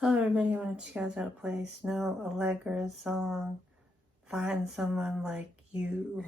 Hello everybody, I want to teach you guys how to play Snoh, Aalegra's song, Find Someone Like You.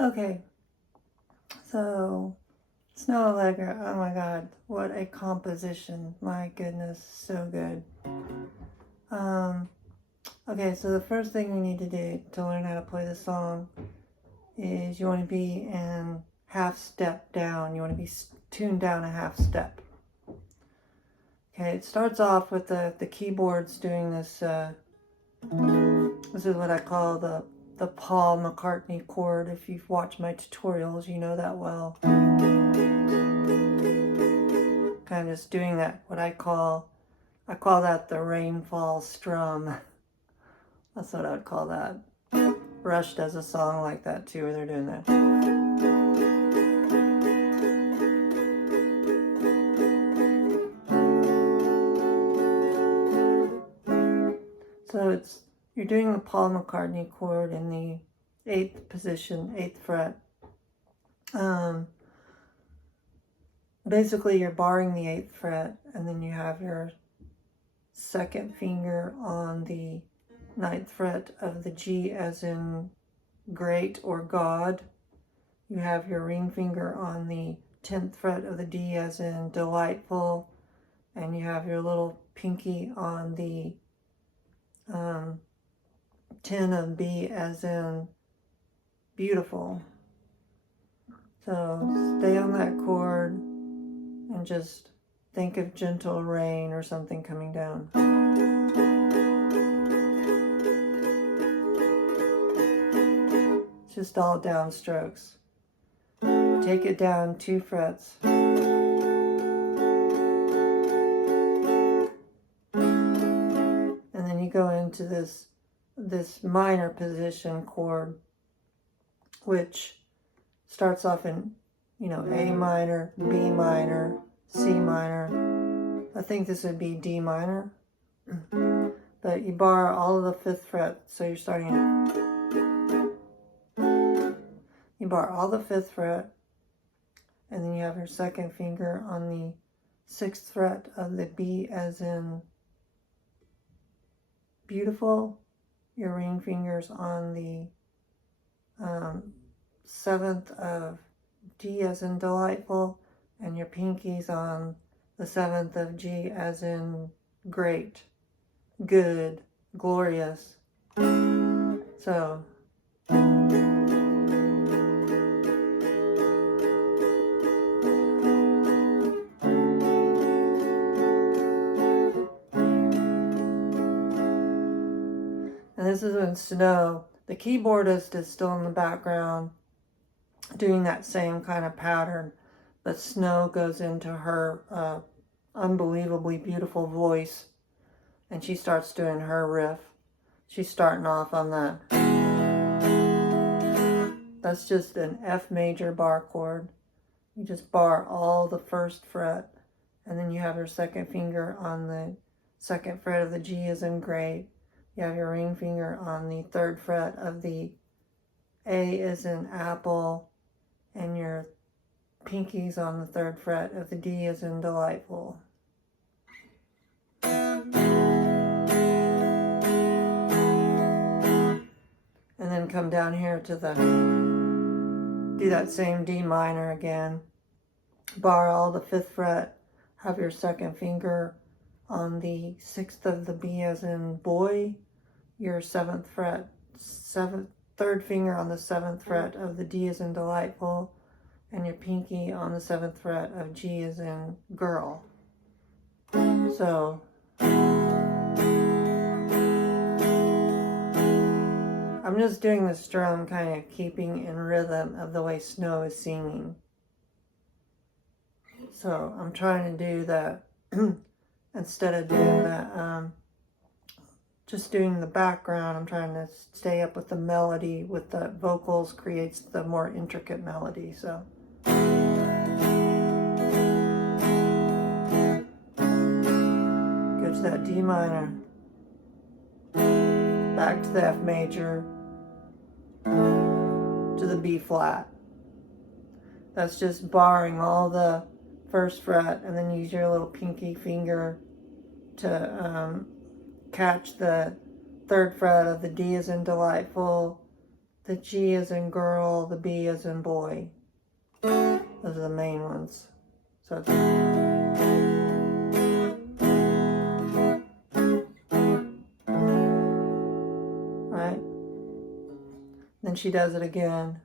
Okay, so Snoh, Aalegra, oh my god, what a composition, my goodness, so good. Okay, so the first thing you need to do to learn how to play the song is you want to be in half step down. You want to be tuned down a half step. Okay, it starts off with the keyboards doing this, this is what I call the Paul McCartney chord. If you've watched my tutorials, you know that well. Kind of just doing that, what I call that the rainfall strum. That's what I would call that. Rush does a song like that too, where they're doing that. So you're doing the Paul McCartney chord in the 8th position, 8th fret. Basically you're barring the 8th fret, and then you have your second finger on the 9th fret of the G as in great or God. You have your ring finger on the 10th fret of the D as in delightful, and you have your little pinky on the 10 of B as in beautiful. So stay on that chord and just think of gentle rain or something coming down. It's just all down strokes. Take it down 2 frets. And then you go into this minor position chord, which starts off in, A minor, B minor, C minor. I think this would be D minor. But you bar all of the 5th fret, so you're starting. You bar all the 5th fret, and then you have your 2nd finger on the 6th fret of the B as in beautiful. Your ring fingers on the 7th of D as in delightful, and your pinkies on the 7th of G as in great, good, glorious. So and this is when Snow, the keyboardist, is still in the background doing that same kind of pattern, but Snow goes into her unbelievably beautiful voice, and she starts doing her riff. She's starting off on that. That's just an F major bar chord. You just bar all the 1st fret, and then you have your 2nd finger on the 2nd fret of the G as in great. You have your ring finger on the 3rd fret of the A as in apple, and your pinkies on the 3rd fret of the D as in delightful. And then come down here to the, do that same D minor again. Bar all the 5th fret, have your 2nd finger on the 6th of the B as in boy, your 7th fret, 3rd finger on the 7th fret of the D as in delightful, and your pinky on the 7th fret of G as in girl. So I'm just doing the strum, kind of keeping in rhythm of the way Snow is singing. So I'm trying to do that instead of doing that, just doing the background. I'm trying to stay up with the melody, with the vocals creates the more intricate melody. So go to that D minor, back to the F major, to the B flat. That's just barring all the 1st fret, and then use your little pinky finger to catch the 3rd fret of the D as in delightful, the G as in girl, the B as in boy. Those are the main ones. So it's right. Then she does it again.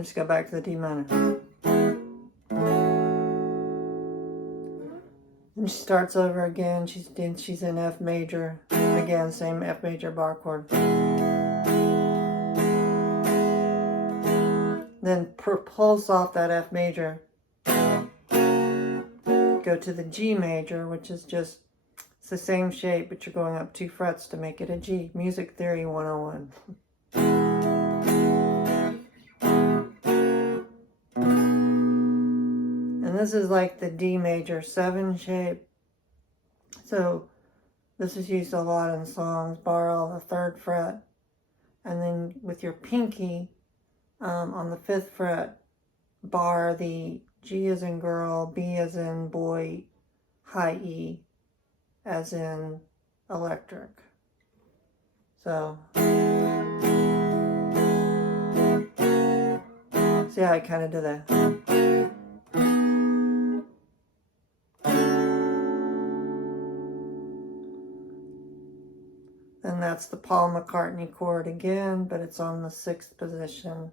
Just go back to the D minor. And she starts over again. She's in F major. Again, same F major bar chord. Then pulse off that F major. Go to the G major, which is just, it's the same shape, but you're going up 2 frets to make it a G. Music Theory 101. This is like the D major 7 shape. So this is used a lot in songs. Bar all the 3rd fret, and then with your pinky on the 5th fret, bar the G as in girl, B as in boy, high E as in electric. So see how I kind of do that. And that's the Paul McCartney chord again, but it's on the 6th position.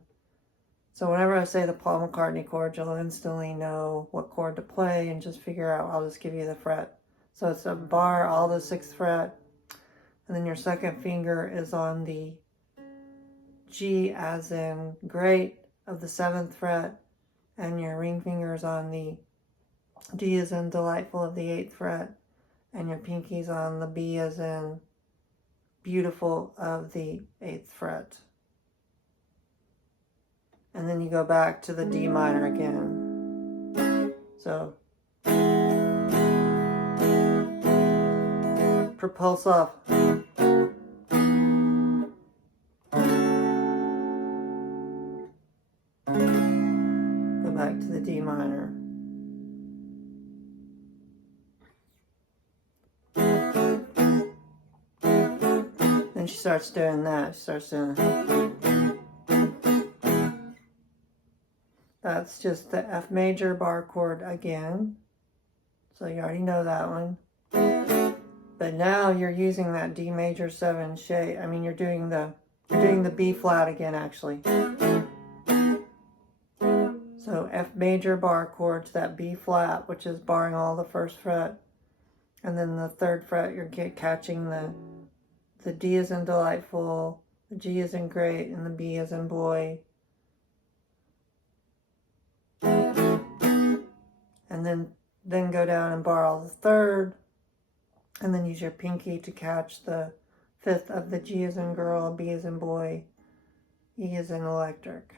So whenever I say the Paul McCartney chord, you'll instantly know what chord to play and just figure out, I'll just give you the fret. So it's a bar, all the 6th fret, and then your 2nd finger is on the G as in great of the 7th fret, and your ring finger is on the D as in delightful of the 8th fret, and your pinky's on the B as in beautiful of the 8th fret. And then you go back to the D minor again. So propulse off. Go back to the D minor. Then she starts doing that. She starts doing that. That's just the F major bar chord again. So you already know that one. But now you're using that D major 7 shape. I mean, you're doing the B flat again, actually. So F major bar chord to that B flat, which is barring all the 1st fret. And then the 3rd fret, you're catching the D is in delightful, the G is in great, and the B is in boy. And then go down and bar all the 3rd, and then use your pinky to catch the 5th of the G is in girl, B is in boy, E is in electric.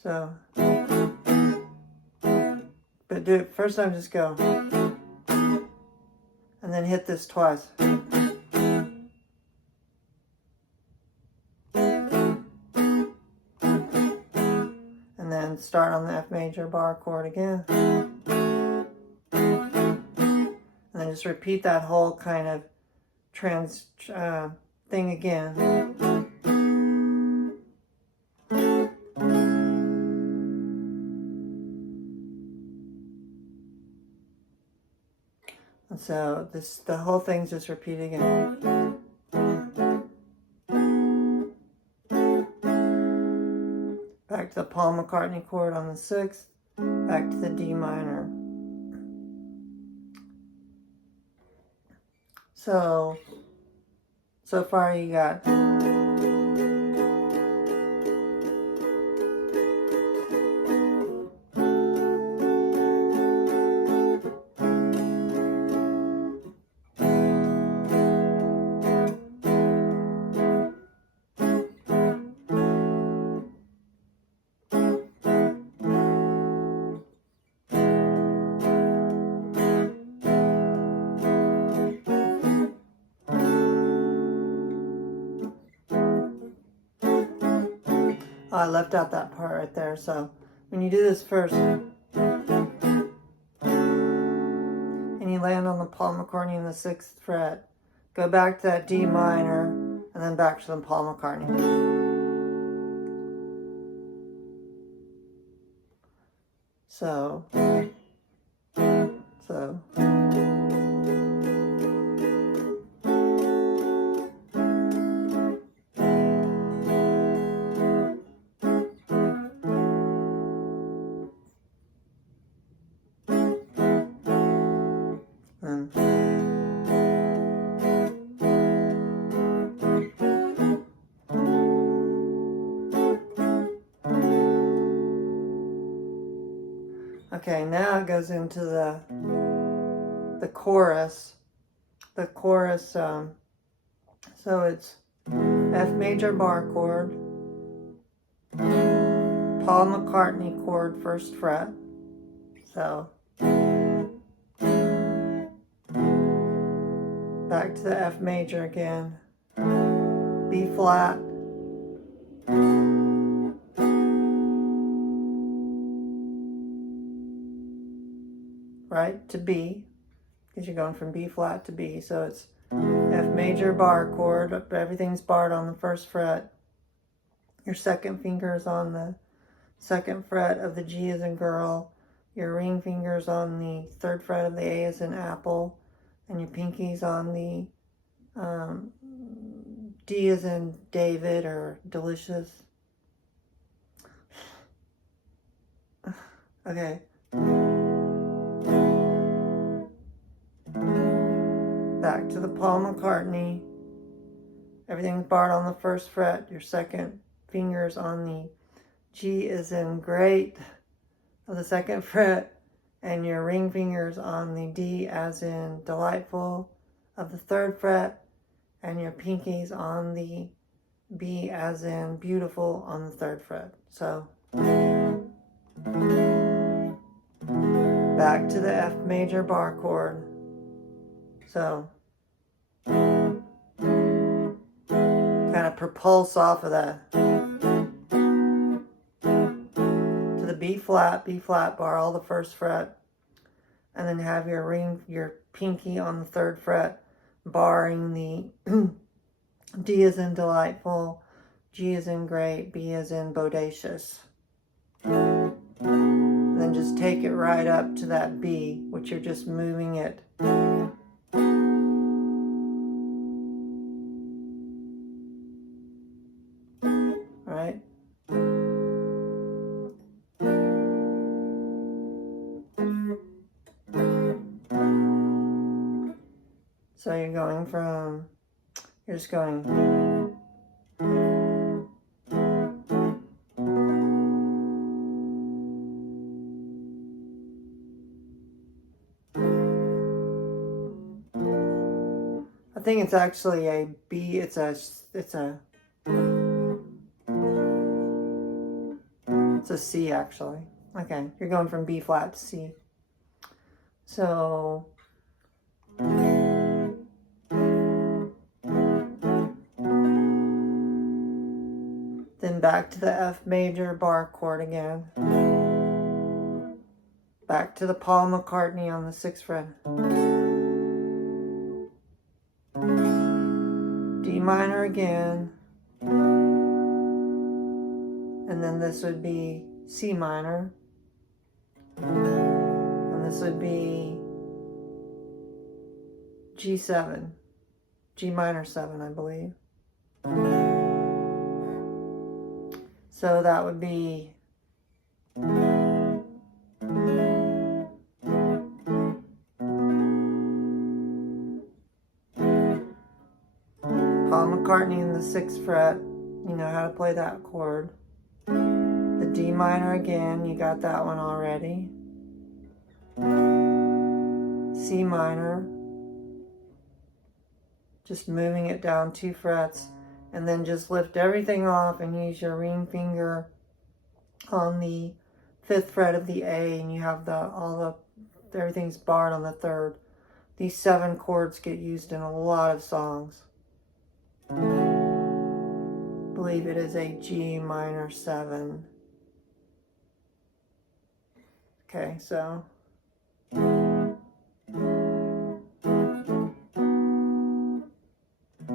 So, but do it first time, just go. And then hit this twice. And then start on the F major bar chord again. And then just repeat that whole kind of thing again. And so the whole thing's just repeat again. Back to the Paul McCartney chord on the 6th, back to the D minor. So far you got oh, I left out that part right there. So when you do this first, and you land on the Paul McCartney in the 6th fret, go back to that D minor, and then back to the Paul McCartney. So. Okay, now it goes into the chorus. The chorus, so it's F major bar chord, Paul McCartney chord 1st fret. So back to the F major again, B flat, right, to B, because you're going from B flat to B. So it's F major bar chord, everything's barred on the 1st fret. Your 2nd finger is on the 2nd fret of the G as in girl. Your ring finger's on the 3rd fret of the A as in apple. And your pinky's on the D as in David or delicious. Okay. Back to the Paul McCartney. Everything's barred on the 1st fret. Your 2nd finger's on the G is in great of the 2nd fret. And your ring finger's on the D as in delightful of the 3rd fret. and your pinkies on the B as in beautiful on the 3rd fret. So back to the F major bar chord. So kind of propulse off of that to the B flat bar, all the 1st fret, and then have your pinky on the 3rd fret, barring the D as in delightful, G as in great, B as in bodacious. And then just take it right up to that B, which you're just moving it. Right? So you're going from, you're just going. I think it's actually a B, it's a C actually. Okay, you're going from B flat to C. So then back to the F major bar chord again. Back to the Paul McCartney on the 6th fret. D minor again. And then this would be C minor. And this would be G7. G minor 7, I believe. So that would be Paul McCartney in the 6th fret. You know how to play that chord. The D minor again, you got that one already. C minor. Just moving it down 2 frets. And then just lift everything off and use your ring finger on the 5th fret of the A, and you have everything's barred on the 3rd. These 7 chords get used in a lot of songs. I believe it is a G minor 7. Okay, so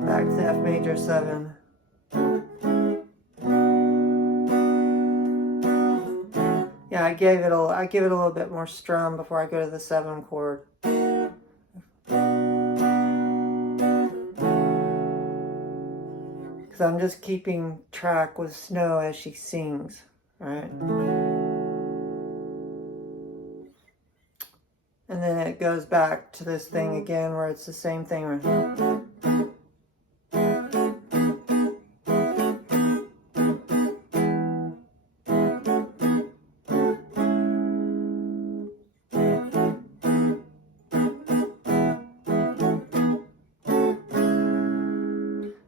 back to F major 7. Yeah, I give it a little bit more strum before I go to the 7 chord. Because I'm just keeping track with Snow as she sings, right? And then it goes back to this thing again where it's the same thing.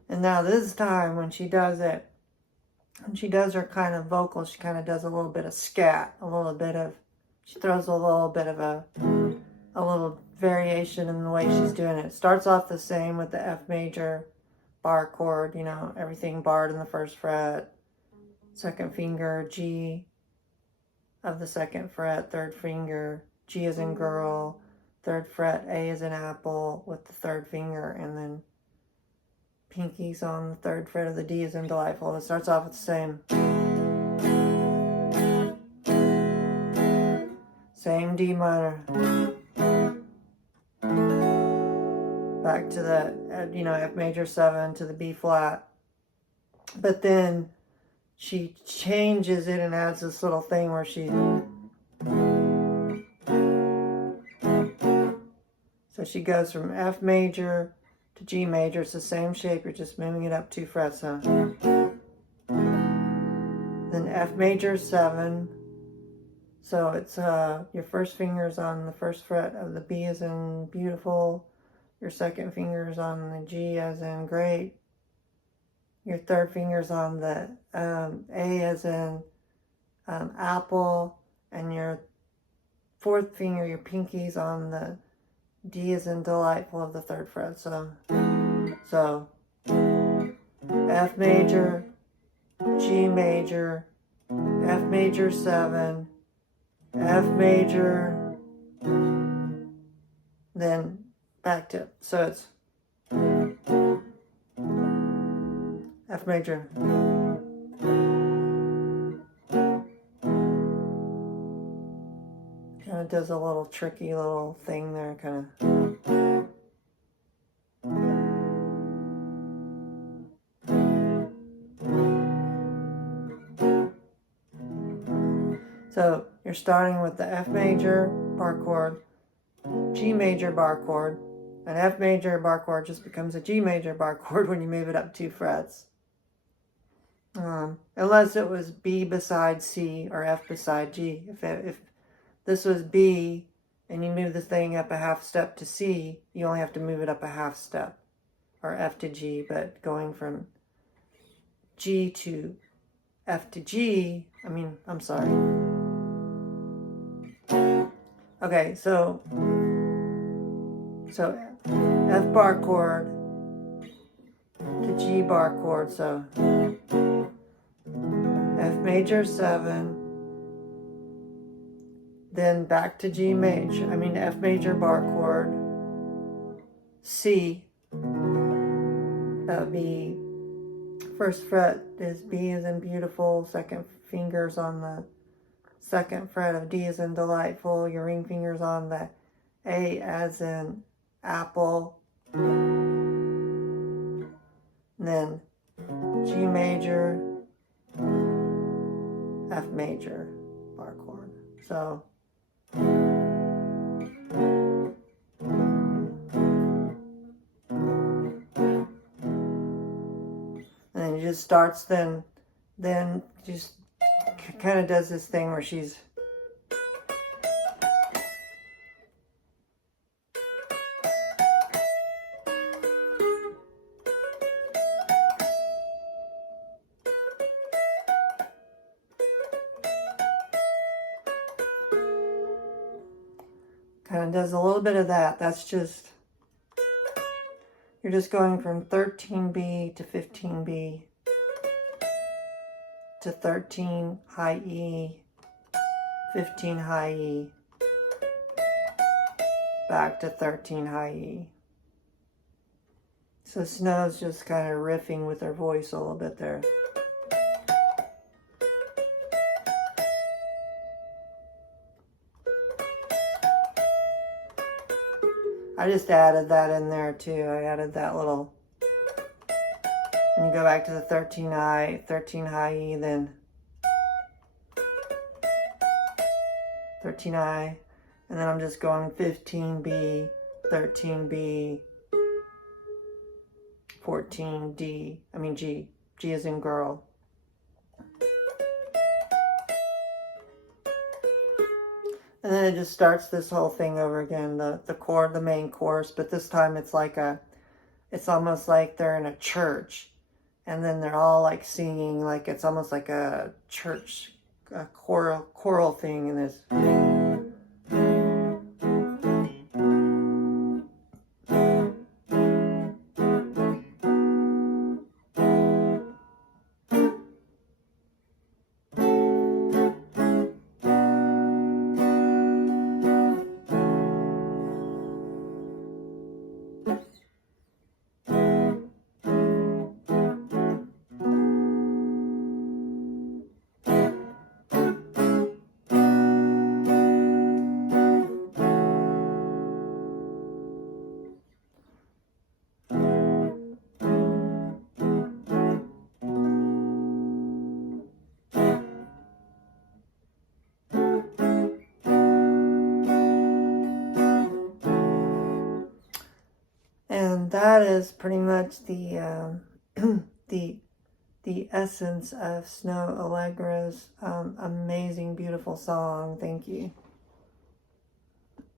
And now this time when she does it, when she does her kind of vocal, she kind of does a little bit of scat, she throws a little bit of a little variation in the way she's doing it. It starts off the same with the F major bar chord, you know, everything barred in the 1st fret, 2nd finger, G of the 2nd fret, 3rd finger, G as in girl, 3rd fret, A as in apple with the 3rd finger, and then pinkies on the 3rd fret of the D as in delightful. It starts off with the same D minor. Back to the, F major 7 to the B flat. But then she changes it and adds this little thing where so she goes from F major to G major. It's the same shape, you're just moving it up 2 frets, huh? Then F major 7. So it's your 1st finger's on the 1st fret of the B as in beautiful, Your second finger's on the G as in great. Your third finger's on the A as in apple. And your fourth finger, your pinky's on the D as in delightful of the third fret. So F major, G major, F major 7, F major, then back to, so it's F major. Kind of does a little tricky little thing there, kind of. So you're starting with the F major bar chord, G major bar chord. An F major bar chord just becomes a G major bar chord when you move it up 2 frets. Unless it was B beside C or F beside G. If this was B and you move the thing up a half step to C, you only have to move it up a half step, or F to G. But going from G to F to G, I'm sorry. Okay, so F bar chord to G bar chord, so F major 7, then back to G major, F major bar chord, C, that would be, first fret is B as in beautiful, second finger's on the second fret of D as in delightful, your ring finger's on the A as in apple, and then G major, F major bar chord. So and then it just starts, then just kind of does this thing where she's kind of does a little bit of that. That's just, you're just going from 13B to 15B to 13 high E, 15 high E, back to 13 high E. So Snoh's just kind of riffing with her voice a little bit there. I just added that in there too. I added that little, and you go back to the 13 high E, then 13 I, and then I'm just going 15B, 13B, 14 D, G. G as in girl. And then it just starts this whole thing over again, the chord, the main chorus, but this time it's like it's almost like they're in a church, and then they're all like singing, like it's almost like a church, a choral thing in this. And that is pretty much the the essence of Snoh Aalegra's amazing, beautiful song. Thank you.